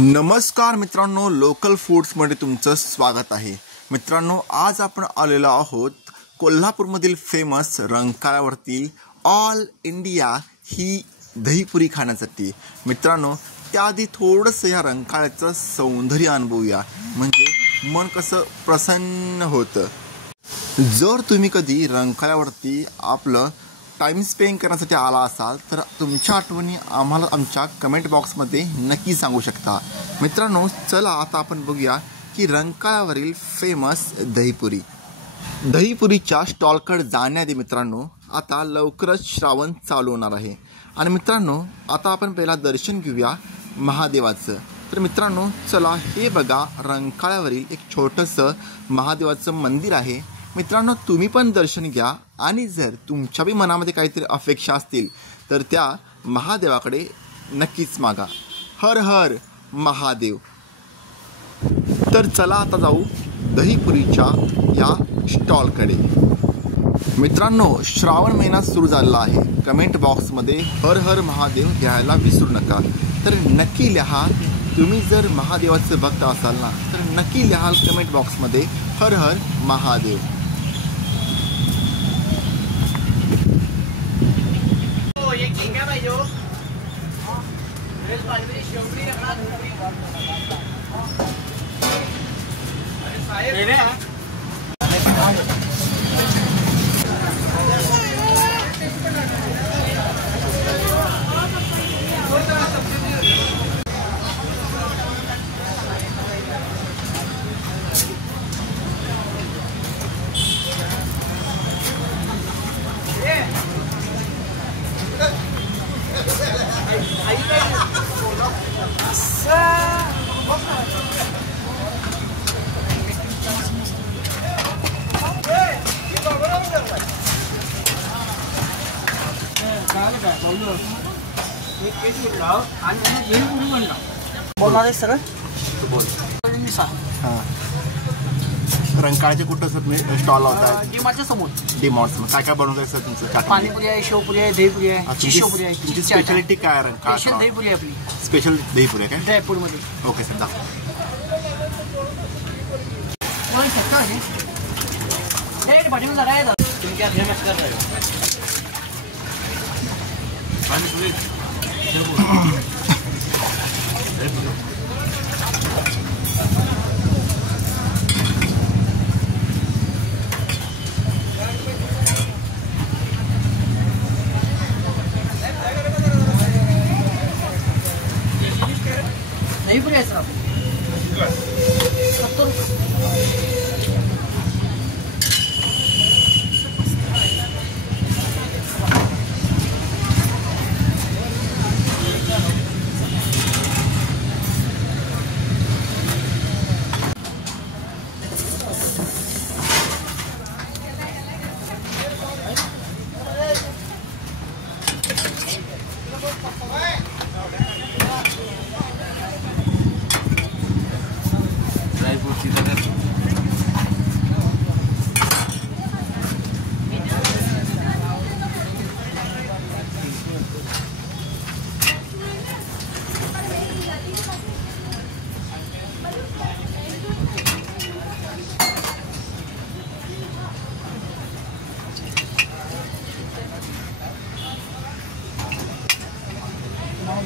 नमस्कार मित्रांनो, लोकल फूड्समध्ये तुमचं स्वागत आहे। मित्रांनो, आज आपण आलेलो आहोत कोल्हापूरमधील फेमस रंकाळ्यावरती ऑल इंडिया ही दहीपुरी खाण्यासाठी। मित्रांनो, त्याआधी थोडंसं या रंकाळ्याचं सौंदर्य अनुभवूया, म्हणजे मन कसं प्रसन्न होतं। जर तुम्ही कधी रंकाळ्यावरती आपलं टाइम स्पेंड करण्यासाठी आला असाल तर तुमच्या आठवणी आम्हाला आमच्या कमेंट बॉक्समध्ये नक्की सांगू शकता। मित्रांनो, चला आता आपण बघूया की रंकाळ्यावरील फेमस दहीपुरीच्या स्टॉलकडे जाण्याआधी मित्रांनो, आता लवकरच श्रावण चालू होणार आहे आणि मित्रांनो, आता आपण पहिला दर्शन घेऊया महादेवाचं। तर मित्रांनो, चला हे बघा, रंकाळ्यावरील एक छोटंसं महादेवाचं मंदिर आहे। मित्रांनो, तुम्ही पण दर्शन घ्या आणि जर तुमच्या बी मनामध्ये काहीतरी अपेक्षा असतील तर त्या महादेवाकडे नक्कीच मागा। हर हर महादेव। तर चला आता जाऊ दहीपुरीच्या या स्टॉलकडे। मित्रांनो, श्रावण महिना सुरू झालेला आहे। कमेंट बॉक्समध्ये हर हर महादेव लिहायला विसरू नका। तर नक्की लिहा, तुम्ही जर महादेवाचं भक्त असाल ना तर नक्की लिहाल कमेंट बॉक्समध्ये हर हर महादेव। बोलणार आहे सर? हां, रंकाळ्याचे कुठं सर तुम्ही स्टॉल लावता? डीमार्टच्या समोर। डीमार्ट काय काय बनवताय सर तुमचं? पाणीपुरी आहे, शेवपुरी आहे, दहीपुरी आहे, शेवपुरी आहे। तुमची स्पेशालिटी काय आहे रंकाळा? स्पेशल दहीपुरी आहे आपली। स्पेशल दहीपुरी आहे काय? ड्रायफ्रूटमध्ये। ओके सर, दाखवा। पाठीमध्ये जरा आहे तुम्ही काय फेमस कर रहे हो? दहीपुरी आहे सर, 70 रुपये।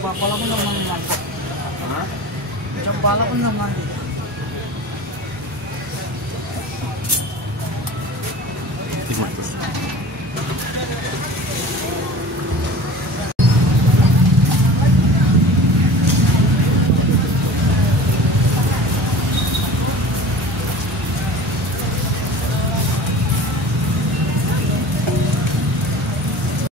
बापाला पण जमणार नाही, जंपाला पण जमणार नाही।